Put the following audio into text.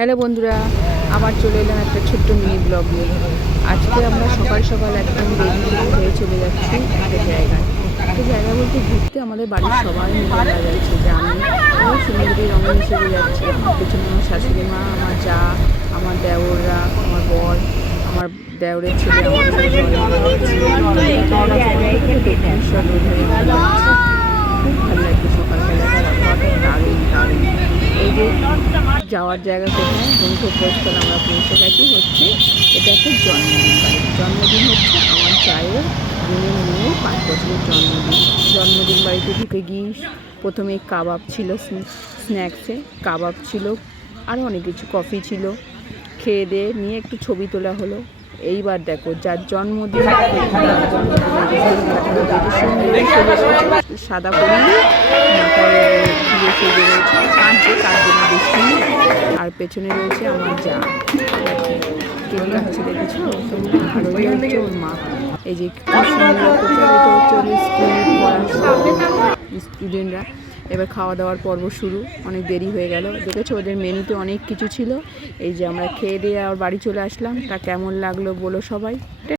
Hello বন্ধুরা, আবার চলে এলাম একটা ছোট্ট মিনি ব্লগ নিয়ে। আজকে আমরা সকাল সকাল একদম রেডি হয়ে চলে যাচ্ছি একটা জায়গায়। একটা জায়গা বলতে ঘুরতে আমাদের বাড়ির সবাই মিলে আমরা যাচ্ছি, যে আমি সুন্দরী রঙে হিসেবে যাচ্ছি। আমার পেছনে আমার শাশুড়ি মা, আমার যা, আমার দেওররা, আমার বর, আমার দেওরের ছেলে, আমার দক্ষিণেশ্বর রোড হয়ে খুব ভালো লাগছে। সকালবেলাকার আবহাওয়াটা দারুণ দারুণ। এই যে যাওয়ার জায়গা কোথায় গন্তব্যস্থল আমরা পৌঁছে গেছি, হচ্ছে এটা একটা জন্মদিন বাড়ি। জন্মদিন হচ্ছে আমার চায়ের বোনের মেয়ের 5 বছরের জন্মদিন বাড়িতে ঢুকে গিয়ে প্রথমে কাবাব ছিল, স্ন্যাক্সে কাবাব ছিল, আরও অনেক কিছু, কফি ছিল। খেয়ে দিয়ে নিয়ে একটু ছবি তোলা হলো। এইবার দেখো যার জন্মদিন, সাদা পরিয়ে মাথায় দিয়ে সেজে রয়েছে, কাঁদছে, তার জন্য বেশি। আর পেছনে রয়েছে আমার যা, কেক কাটছে, দেখেছো তোমরা? আর ওই হচ্ছে ওর মা। এই যে এটা হচ্ছে ওর স্কুল পড়ার স্টুডেন্টরা। এবার খাওয়া দাওয়ার পর্ব শুরু, অনেক দেরি হয়ে গেল। দেখেছো ওদের মেনুতে অনেক কিছু ছিল। এই যে আমরা খেয়ে দিয়ে আর বাড়ি চলে আসলাম। তা কেমন লাগলো বলো সবাই।